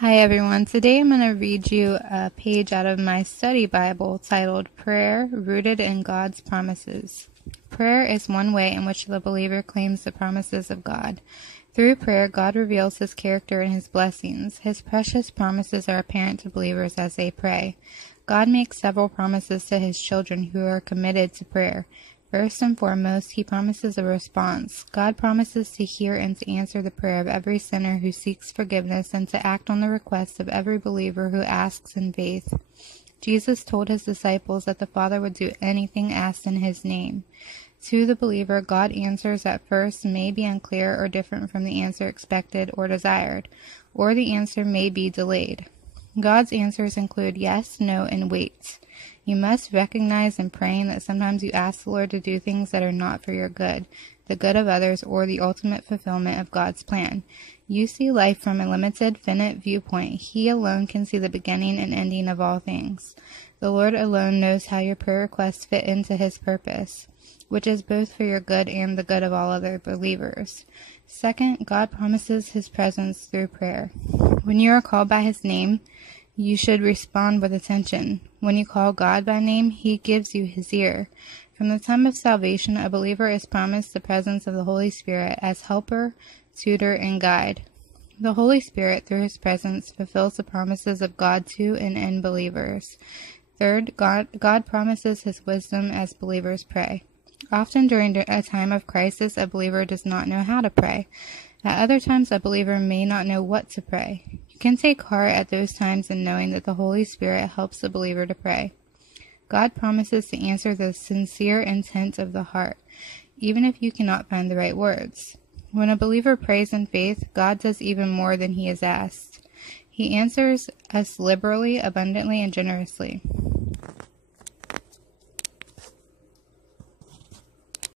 Hi everyone, today I'm going to read you a page out of my study Bible titled Prayer Rooted in God's Promises. Prayer is one way in which the believer claims the promises of God. Through prayer, God reveals His character and His blessings. His precious promises are apparent to believers as they pray. God makes several promises to His children who are committed to prayer. First and foremost, He promises a response. God promises to hear and to answer the prayer of every sinner who seeks forgiveness and to act on the requests of every believer who asks in faith. Jesus told His disciples that the Father would do anything asked in His name. To the believer, God's answers at first may be unclear or different from the answer expected or desired, or the answer may be delayed. God's answers include yes, no, and wait. You must recognize in praying that sometimes you ask the Lord to do things that are not for your good, the good of others, or the ultimate fulfillment of God's plan. You see life from a limited, finite viewpoint. He alone can see the beginning and ending of all things. The Lord alone knows how your prayer requests fit into His purpose, which is both for your good and the good of all other believers. Second, God promises His presence through prayer. When you are called by His name, you should respond with attention. When you call God by name, He gives you His ear. From the time of salvation, a believer is promised the presence of the Holy Spirit as helper, tutor, and guide. The Holy Spirit, through His presence, fulfills the promises of God to and in believers. Third, God promises His wisdom as believers pray. Often during a time of crisis, a believer does not know how to pray. At other times, a believer may not know what to pray. You can take heart at those times in knowing that the Holy Spirit helps the believer to pray. God promises to answer the sincere intent of the heart, even if you cannot find the right words. When a believer prays in faith, God does even more than he is asked. He answers us liberally, abundantly, and generously.